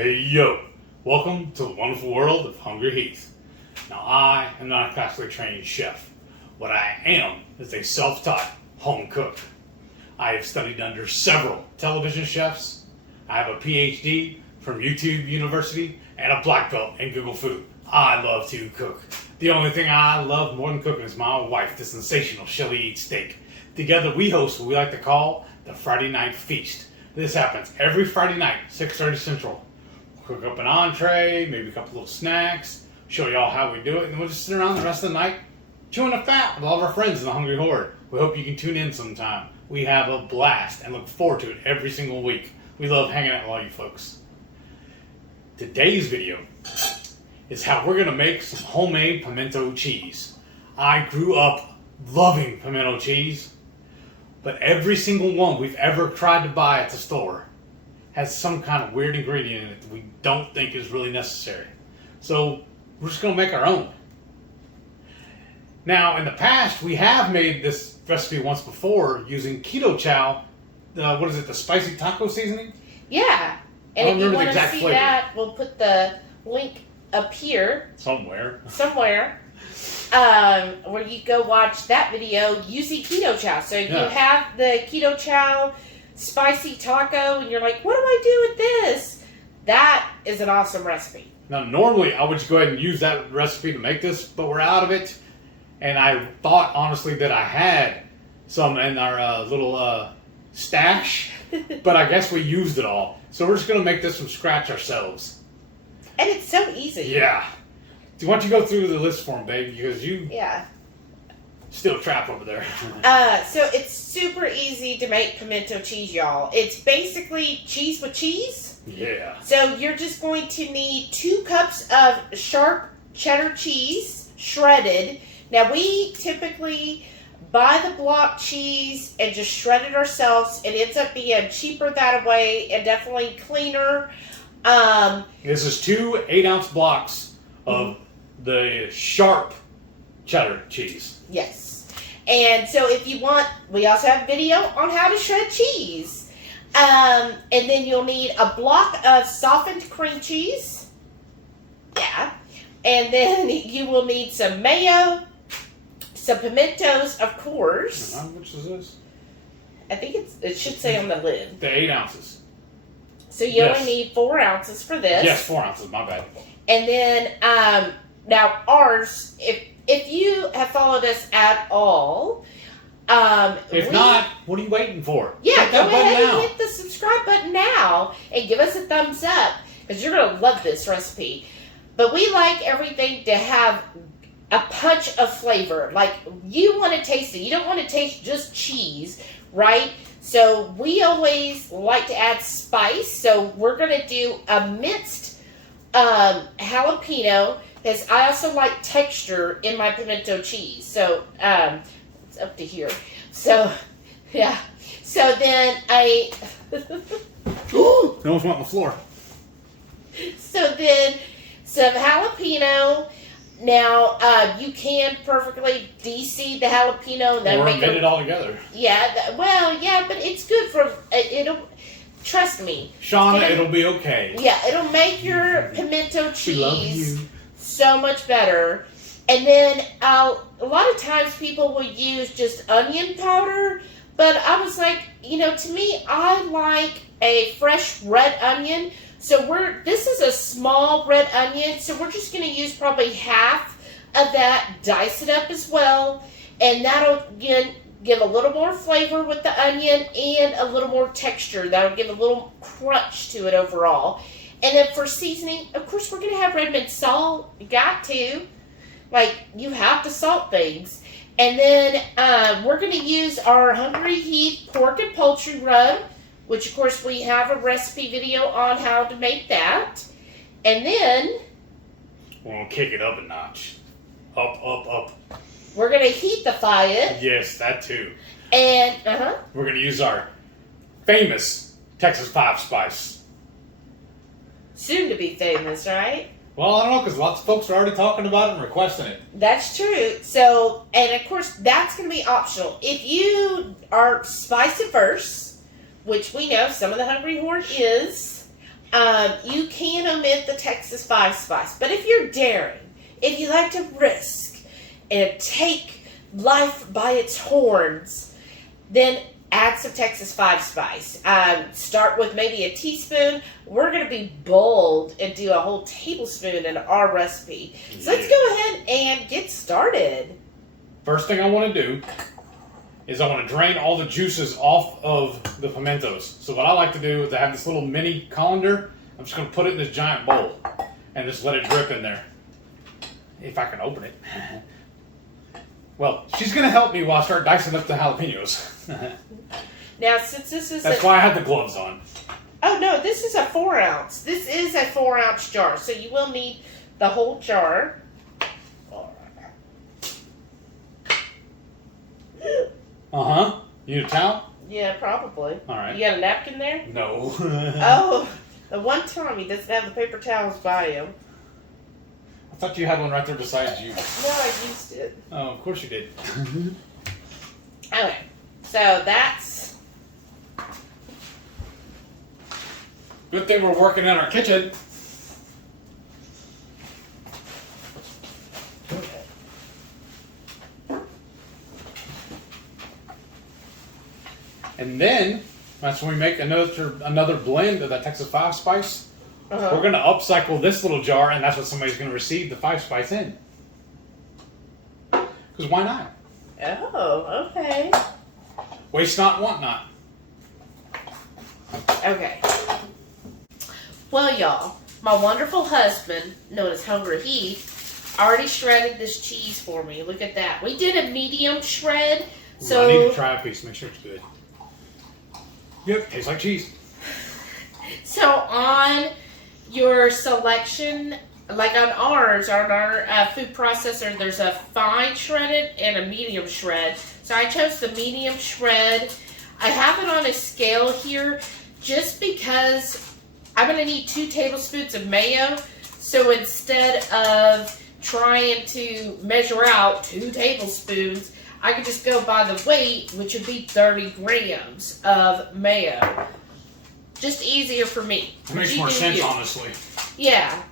Hey yo, welcome to the wonderful world of HungryHeath. Now I am not a classically trained chef. What I am is a self-taught home cook. I have studied under several television chefs. I have a PhD from YouTube University and a black belt in Google Food. I love to cook. The only thing I love more than cooking is my wife, the sensational Shelly Eats Steak. Together we host what we like to call the Friday Night Feast. This happens every Friday night, 6:30 Central. We'll cook up an entree, maybe a couple little snacks, show y'all how we do it, and then we'll just sit around the rest of the night chewing the fat with all of our friends in the Hungry Horde. We hope you can tune in sometime. We have a blast and look forward to it every single week. We love hanging out with all you folks. Today's video is how we're going to make some homemade pimento cheese. I grew up loving pimento cheese, but every single one we've ever tried to buy at the store has some kind of weird ingredient in it that we don't think is really necessary. So we're just going to make our own. Now, in the past, we have made this recipe once before using keto chow. What is it, the spicy taco seasoning? Yeah. And if you want to see that, we'll put the link up here. Somewhere. Where you go watch that video using keto chow. So if you have the keto chow spicy taco and you're like, what do I do with this? That is an awesome recipe. Now, normally I would just go ahead and use that recipe to make this, but we're out of it. And I thought, honestly, that I had some in our little stash, but I guess we used it all. So we're just going to make this from scratch ourselves. And it's so easy. Yeah. Why don't you go through the list for me, baby, because you still trapped over there. So it's super easy to make pimento cheese, y'all. It's basically cheese with cheese. Yeah. So you're just going to need 2 cups of sharp cheddar cheese, shredded. Now, we typically buy the block cheese and just shred it ourselves. It ends up being cheaper that way and definitely cleaner. This is 2 8-ounce blocks of the sharp cheddar cheese. Yes. And so if you want, we also have video on how to shred cheese. And then you'll need a block of softened cream cheese. Yeah. And then you will need some mayo, some pimentos, of course. How much is this? I think it should say on the lid. The 8 ounces. So you only need 4 ounces for this. Yes, 4 ounces, my bad. And then, now ours, if you have followed us at all, if not, what are you waiting for? Yeah, go ahead and hit the subscribe button now and give us a thumbs up because you're going to love this recipe. But we like everything to have a punch of flavor. Like, you want to taste it. You don't want to taste just cheese, right? So we always like to add spice. So we're going to do a minced jalapeno, because I also like texture in my pimento cheese. So it's up to here. So, yeah. So then I... No one's on the floor. So then some jalapeno. Now, you can perfectly de-seed the jalapeno. Or make it all together. Yeah, but it's good for, it'll, trust me. Shauna, it'll be okay. Yeah, it'll make your pimento cheese so much better. And then, a lot of times people will use just onion powder, but I was like, to me, I like a fresh red onion. So this is a small red onion, so we're just going to use probably half of that, dice it up as well, and that'll, again, give a little more flavor with the onion and a little more texture. That'll give a little crunch to it overall. And then for seasoning, of course, we're going to have Redmond salt. You got to. Like, you have to salt things. And then we're going to use our HungryHeath pork and poultry rub, which, of course, we have a recipe video on how to make that. And then... we're going to kick it up a notch. Up. We're going to heathify it. Yes, that too. And, we're going to use our famous Texas 5 spice. Soon to be famous, right? Well, I don't know, because lots of folks are already talking about it and requesting it. That's true. So, and of course, that's going to be optional. If you are spice averse, which we know some of the Hungry Horde is, You can omit the Texas 5 spice, but if you're daring, if you like to risk and take life by its horns, then add some Texas 5 spice. Start with maybe a teaspoon. We're going to be bold and do a whole tablespoon in our recipe. So let's go ahead and get started. First thing I want to do is I want to drain all the juices off of the pimentos. So what I like to do is I have this little mini colander. I'm just going to put it in this giant bowl and just let it drip in there. If I can open it. Well, she's going to help me while I start dicing up the jalapenos. Now, since this is That's why I had the gloves on. Oh, no, this is a 4 ounce. This is a 4 ounce jar, so you will need the whole jar. Uh-huh. You need a towel? Yeah, probably. All right. You got a napkin there? No. Oh, the one time he doesn't have the paper towels by him. I thought you had one right there beside you. No, I used it. Oh, of course you did. Okay, so that's... Good thing we're working in our kitchen. And then, that's when we make another blend of that Texas 5 spice. Uh-huh. We're going to upcycle this little jar, and that's what somebody's going to receive the 5 spice in. Because why not? Oh, okay. Waste not, want not. Okay. Well, y'all, my wonderful husband, known as HungryHeath, already shredded this cheese for me. Look at that. We did a medium shred. So I need to try a piece, make sure it's good. Yep, tastes like cheese. So on your selection, like on ours, on our food processor, there's a fine shredded and a medium shred. So I chose the medium shred. I have it on a scale here just because I'm going to need 2 tablespoons of mayo. So instead of trying to measure out 2 tablespoons, I could just go by the weight, which would be 30 grams of mayo. Just easier for me. It makes more sense, honestly. Yeah.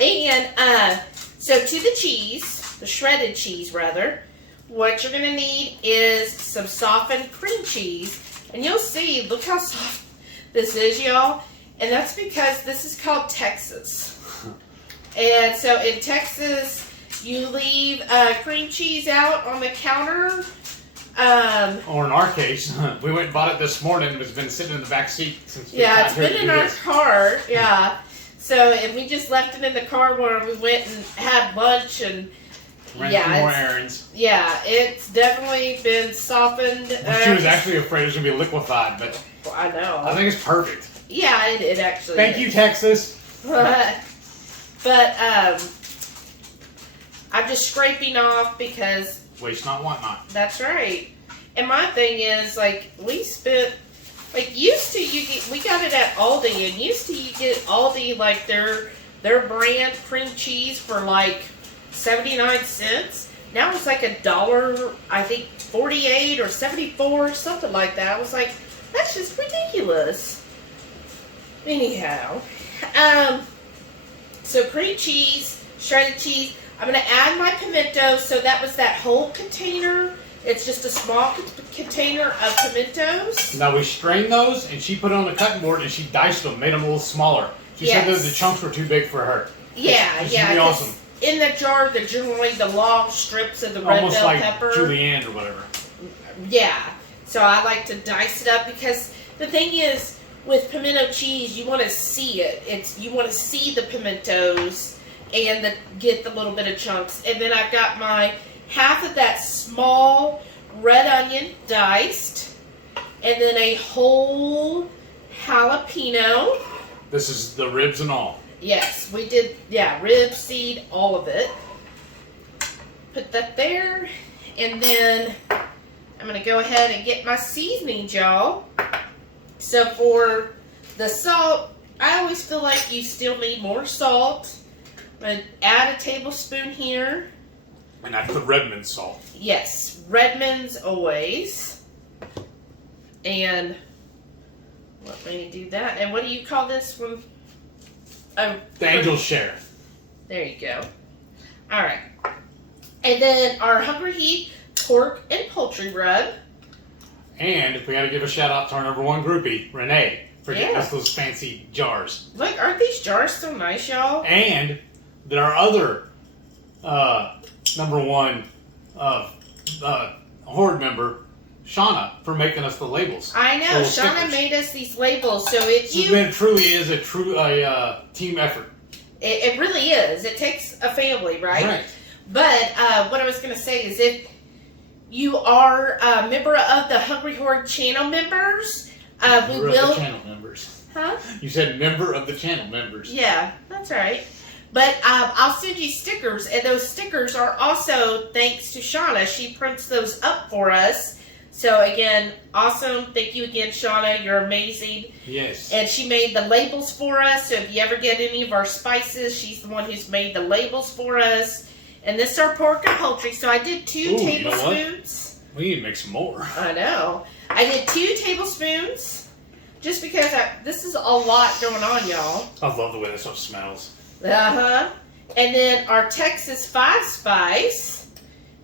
And so to the cheese, the shredded cheese rather, what you're going to need is some softened cream cheese. And you'll see, look how soft this is, y'all. And that's because this is called Texas. And so in Texas, you leave cream cheese out on the counter. Or in our case, we went and bought it this morning, but it's been sitting in the back seat since we got Yeah, it's here been to in do our this. car. Yeah. So, and we just left it in the car where we went and had lunch and Ran yeah, some more it's- errands. yeah, it's definitely been softened. She was actually afraid it was going to be liquefied, but I know. I think it's perfect. Yeah, it actually Thank is. you, Texas. But I'm just scraping off because Waste not, want not. that's right. And my thing is, like, we spent, like, used to we got it at Aldi, and used to you get Aldi, like, their brand cream cheese for, like, 79 cents. Now it's like $1, I think, 48 or 74, something like that. I was like, that's just ridiculous. Anyhow, so cream cheese, shredded cheese. I'm going to add my pimento. So that was that whole container. It's just a small container of pimentos. Now we strained those, and she put it on the cutting board, and she diced them, made them a little smaller. She said that the chunks were too big for her. Yeah, This yeah. should be awesome. In the jar, they're generally the long strips of the red Almost bell like pepper. julienne or whatever. Yeah. So I like to dice it up because the thing is, with pimento cheese, you want to see it. You want to see the pimentos and get the little bit of chunks. And then I've got my half of that small red onion diced, and then a whole jalapeno. This is the ribs and all. Yes, we did, rib, seed, all of it. Put that there, and then I'm going to go ahead and get my seasoning, y'all. So for the salt, I always feel like you still need more salt. I'm going to add a tablespoon here. And that's the Redmond salt. Yes, Redmond's always. And Let me do that. And what do you call this one? Oh, The Angel's Share. there you go. All right. And then our HungryHeath pork and poultry rub. And we got to give a shout out to our number one groupie, Renee, for getting us those fancy jars. Look, aren't these jars so nice, y'all? And there are other number one Horde member, Shauna, for making us the labels. I know. Shauna made us these labels, so if you... It truly is a true team effort. It really is. It takes a family, right? Right. But what I was going to say is if you are a member of the Hungry Horde channel members, we will... Of the channel members. Huh? You said member of the channel members. Yeah, that's right. But I'll send you stickers, and those stickers are also thanks to Shauna. She prints those up for us. So again, awesome. Thank you again, Shauna. You're amazing. Yes. And she made the labels for us. So if you ever get any of our spices, she's the one who's made the labels for us. And this is our pork and poultry. So I did 2 tablespoons. You know we need to make some more. I know. I did 2 tablespoons just because this is a lot going on, y'all. I love the way this stuff smells. Uh-huh. And then our Texas 5 spice.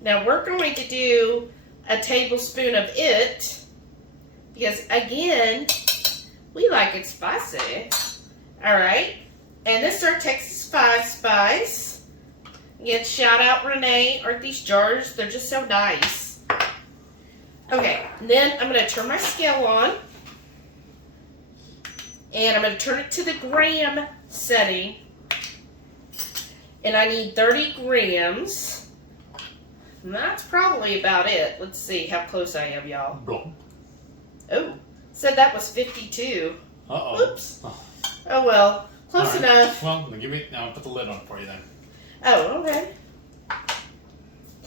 Now we're going to do a tablespoon of it because, again, we like it spicy. All right. And this is our Texas 5 spice. Again, shout out Renee. Aren't these jars? They're just so nice. Okay. And then I'm going to turn my scale on. And I'm going to turn it to the gram setting. And I need 30 grams. And that's probably about it. Let's see how close I am, y'all. Oh, said that was 52. Uh-oh. Oops. Oh, well. Close enough. Well, I'll put the lid on it for you then. Oh, okay.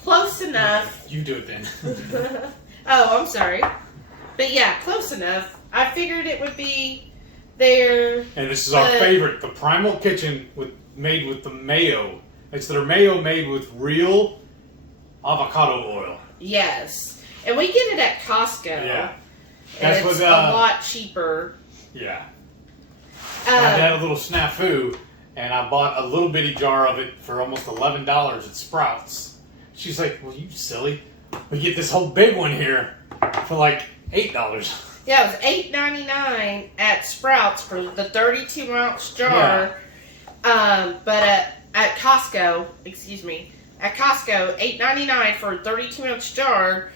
Close enough. You do it then. Oh, I'm sorry. But yeah, close enough. I figured it would be there. And this is our favorite, the Primal Kitchen made with the mayo. It's their mayo made with real avocado oil. Yes. And we get it at Costco. Yeah. And it's a lot cheaper. Yeah. I had a little snafu, and I bought a little bitty jar of it for almost $11 at Sprouts. She's like, well, you silly. We get this whole big one here for like $8. Yeah, it was $8.99 at Sprouts for the 32-ounce jar. Yeah. But at Costco, at Costco, $8.99 for a 32-ounce jar.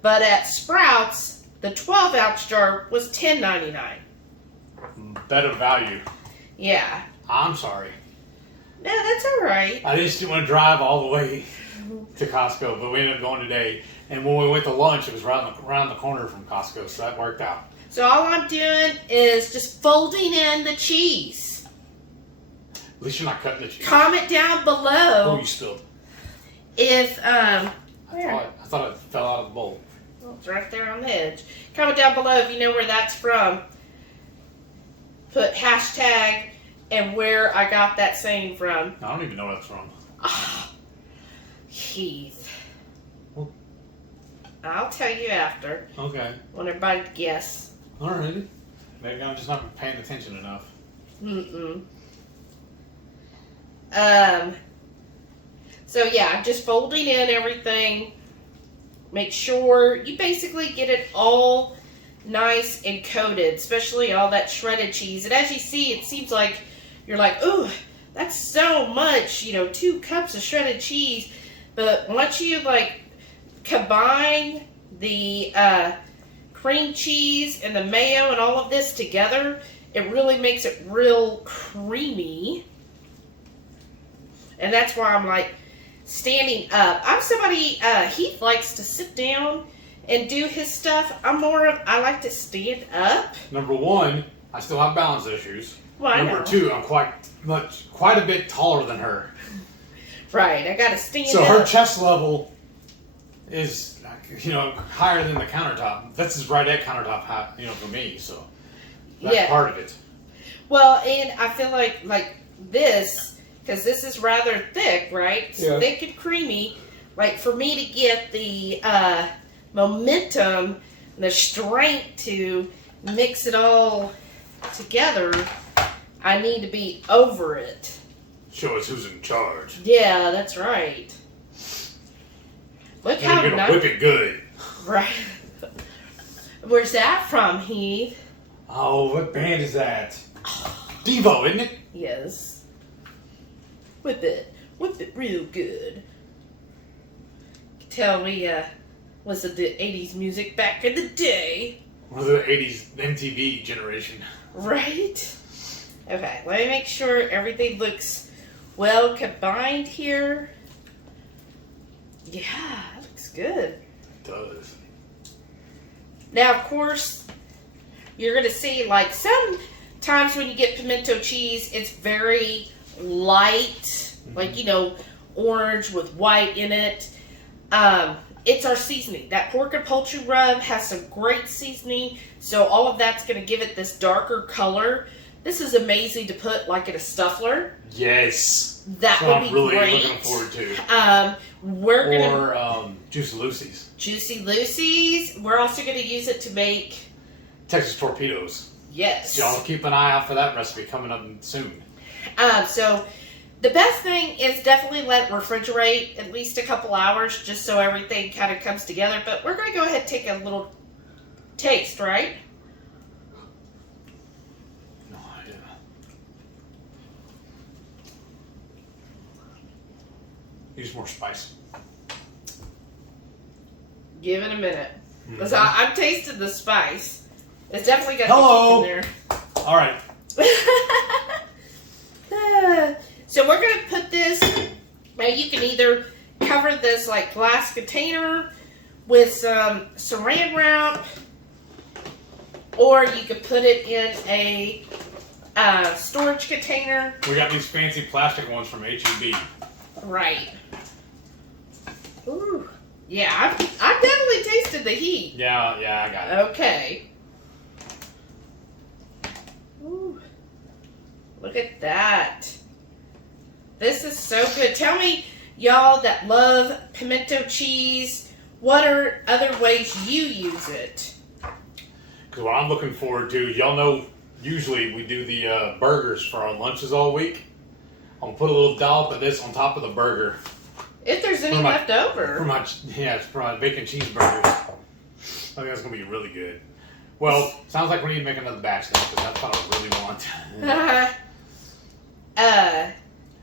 But at Sprouts, the 12-ounce jar was $10.99. Better value. Yeah. I'm sorry. No, that's all right. I just didn't want to drive all the way to Costco, but we ended up going today. And when we went to lunch, it was around the corner from Costco, so that worked out. So all I'm doing is just folding in the cheese. At least you're not cutting the cheese. Comment down below. Oh, you spilled. If I thought it fell out of the bowl. Well, it's right there on the edge. Comment down below if you know where that's from. Put hashtag and where I got that saying from. I don't even know where that's from. Oh, Heath. What? I'll tell you after. Okay. I want everybody to guess. Alrighty. Maybe I'm just not paying attention enough. So yeah, I'm just folding in everything. Make sure you basically get it all nice and coated, especially all that shredded cheese. And as you see, it seems like you're like, ooh, that's so much, 2 cups of shredded cheese. But once you combine the cream cheese and the mayo and all of this together, it really makes it real creamy. And that's why I'm standing up. I'm somebody, Heath likes to sit down and do his stuff. I like to stand up. Number 1, I still have balance issues. Well, Number 2, I'm quite a bit taller than her. Right, I gotta stand up. So her chest level is, higher than the countertop. This is right at countertop height, for me, so that's part of it. Well, and I feel like this, because this is rather thick, right? It's thick and creamy. For me to get the momentum and the strength to mix it all together, I need to be over it. Show us who's in charge. Yeah, that's right. Look how You're gonna whip it good. Right. Where's that from, Heath? Oh, what band is that? Devo, isn't it? Yes. Whip it real good. Tell me, was it the 80s music back in the day? One of the 80s MTV generation. Right? Okay, let me make sure everything looks well combined here. Yeah, it looks good. It does. Now, of course, you're going to see, like, sometimes when you get pimento cheese, it's very light, like, you know, orange with white in it. It's our seasoning. That pork and poultry rub has some great seasoning, so all of that's going to give it this darker color. This is amazing to put, like, in a stuffler. Yes. That would be really great. Looking forward to. We're gonna Juicy Lucy's. Juicy Lucy's. We're also gonna use it to make Texas torpedoes. yes. So y'all keep an eye out for that recipe coming up soon. So the best thing is definitely let it refrigerate at least a couple hours, just so everything kind of comes together. But we're gonna go ahead and take a little taste, right? No idea. Use more spice. Give it a minute, because Mm-hmm. I'm tasting the spice. It's definitely got Hello. the heat in All right. there. So we're gonna put this. Now you can either cover this like glass container with some saran wrap, or you could put it in a storage container. We got these fancy plastic ones from HEB. Right. Ooh. Yeah, I've definitely tasted the heat. Yeah, I got it. Okay. Ooh. Look at that. This is so good. Tell me, y'all that love pimento cheese, what are other ways you use it? Because what I'm looking forward to, y'all know, usually we do the burgers for our lunches all week. I'm going to put a little dollop of this on top of the burger. If there's any left over. For my bacon cheeseburgers. I think that's going to be really good. Well, sounds like we need to make another batch now, because that's what I really want.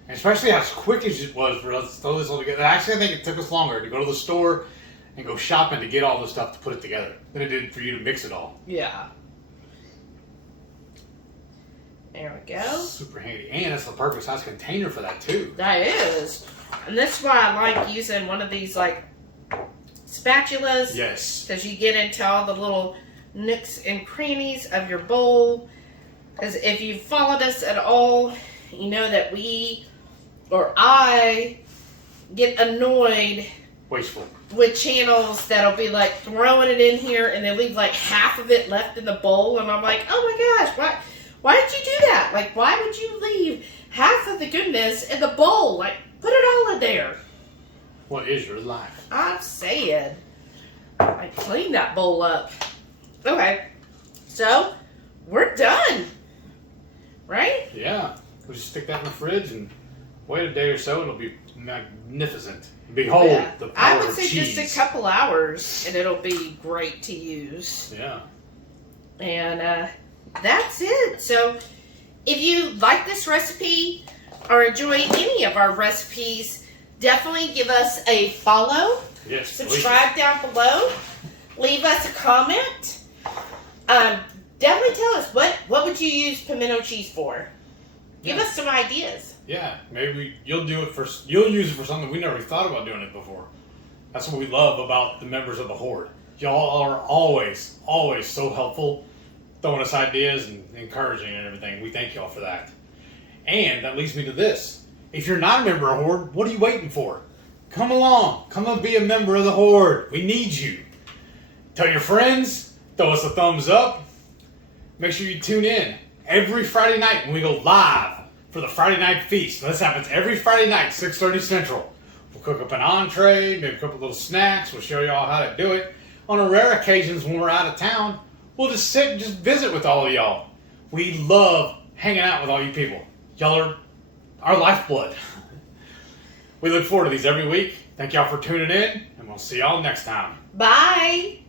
And especially as quick as it was for us to throw this all together. Actually, I think it took us longer to go to the store and go shopping to get all the stuff to put it together than it did for you to mix it all. Yeah. There we go. Super handy. And it's the perfect size container for that, too. That is. And that's why I like using one of these, like, spatulas. Yes. Because you get into all the little nooks and crannies of your bowl. Because if you've followed us at all, you know that I get annoyed Wasteful. with channels that'll be like throwing it in here and they leave like half of it left in the bowl, and I'm like, oh my gosh, why did you do that? Like, why would you leave half of the goodness in the bowl? Like, put it all in there. What is your life? I'm saying, I cleaned that bowl up. Okay, so we're done, right? Yeah. We just stick that in the fridge and wait a day or so and it'll be magnificent. Behold Yeah. the I power would of say cheese. just a couple hours and it'll be great to use. Yeah. And that's it. So if you like this recipe or enjoy any of our recipes, definitely give us a follow. Yes. Subscribe down below. Leave us a comment. Definitely tell us what would you use pimento cheese for? Give us some ideas. Yeah, maybe you'll use it for something we never thought about doing it before. That's what we love about the members of the Horde. Y'all are always so helpful, throwing us ideas and encouraging and everything. We thank y'all for that. And that leads me to this. If you're not a member of Horde, what are you waiting for? Come along. Come and be a member of the Horde. We need you. Tell your friends. Throw us a thumbs up. Make sure you tune in every Friday night when we go live for the Friday Night Feast. This happens every Friday night, 6:30 Central. We'll cook up an entree, maybe a couple little snacks. We'll show y'all how to do it. On rare occasions when we're out of town, we'll just sit and just visit with all of y'all. We love hanging out with all you people. Y'all are our lifeblood. We look forward to these every week. Thank y'all for tuning in, and we'll see y'all next time. Bye.